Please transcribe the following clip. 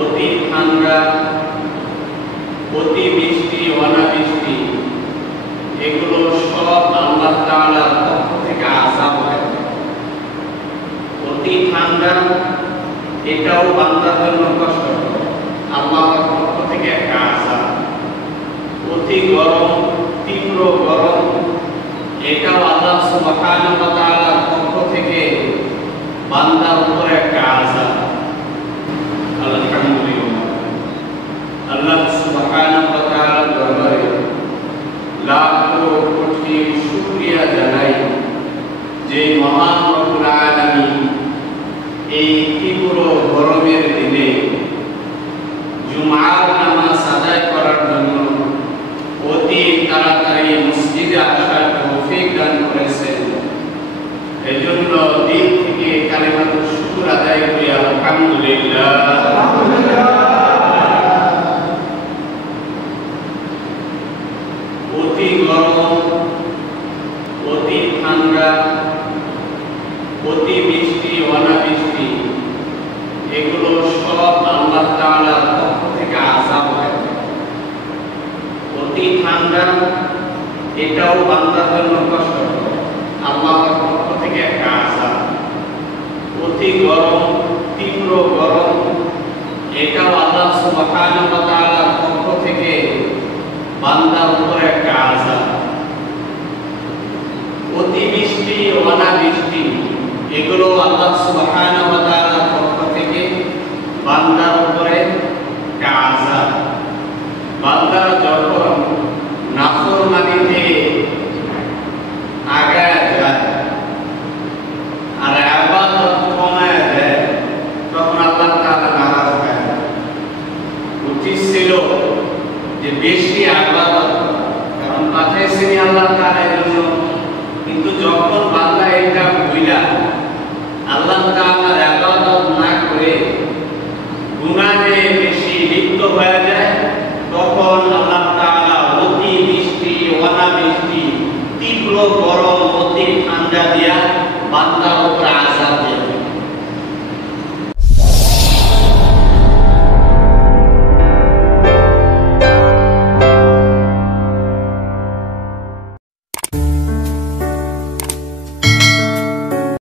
অতি ঠান্ডা, অতি বৃষ্টি, অনাবৃষ্টি, এগুলো সব আল্লাহ তাআলার পক্ষ থেকে আযাব হয়। অতি ঠান্ডা এটাও বান্দার জন্য কষ্ট, আল্লাহর পক্ষ থেকে একটা আযাব। অতি গরম, তীব্র গরম, এটাও আল্লাহ সুবহানাহু ওয়া তাআলার পক্ষ থেকে বান্দার উপরে একটা আযাব। আলহামদুলিল্লাহ, আল্লাহ সুবহানাহু ওয়া তাআলার দরবারে লাখো কোটি শুকরিয়া জানাই যে মহান রব্বুল আলামিন এই তীব্র গরমের দিনে জুমার নামাজ আদায় করার জন্য অতি তাড়াতাড়ি মসজিদে আসার তৌফিক দান করেছেন। এজন্য দিল থেকে কালিমাতুশ শুকর আদায় করি আলহামদুলিল্লাহ। অতি গরম, অতি ঠান্ডা, অতি বৃষ্টি, অনাবৃষ্টি, এগুলো সব আল্লাহ তাআলার পক্ষ থেকে আযাব হয়। অতি ঠান্ডা এটাও বান্দার জন্য কষ্ট, আল্লাহর পক্ষ থেকে একটা আযাব। অতি গরম, তীব্র গরম, এটাও আল্লাহ সুবহানাহু ওয়া তাআলার পক্ষ থেকে বান্দার উপরে একটা আযাব। অতি বৃষ্টি, অনাবৃষ্টি, এগুলো আল্লাহ সুবহানাহু ওয়া তাআলার পক্ষ থেকে বান্দার উপরে একটা আযাব। বান্দা যখন নাফরমানিতে আগায় যায় আর ইবাদত কমায় দেয়, তখন আল্লাহ তাআলা নারাজ হয়। উচিত ছিল যে বেশি ইবাদত, কারণ পাঠাইছেন আল্লাহ তাআলার জন্য। কিন্তু যখন বান্দা এটা ভুইলা আল্লাহ তাআলার ইবাদত না করে গুনাহে বেশি লিপ্ত হয়ে যায়, তখন আল্লাহ তাআলা অতি বৃষ্টি, অনাবৃষ্টি, তীব্র গরম, অতি ঠান্ডা দিয়া বান্দা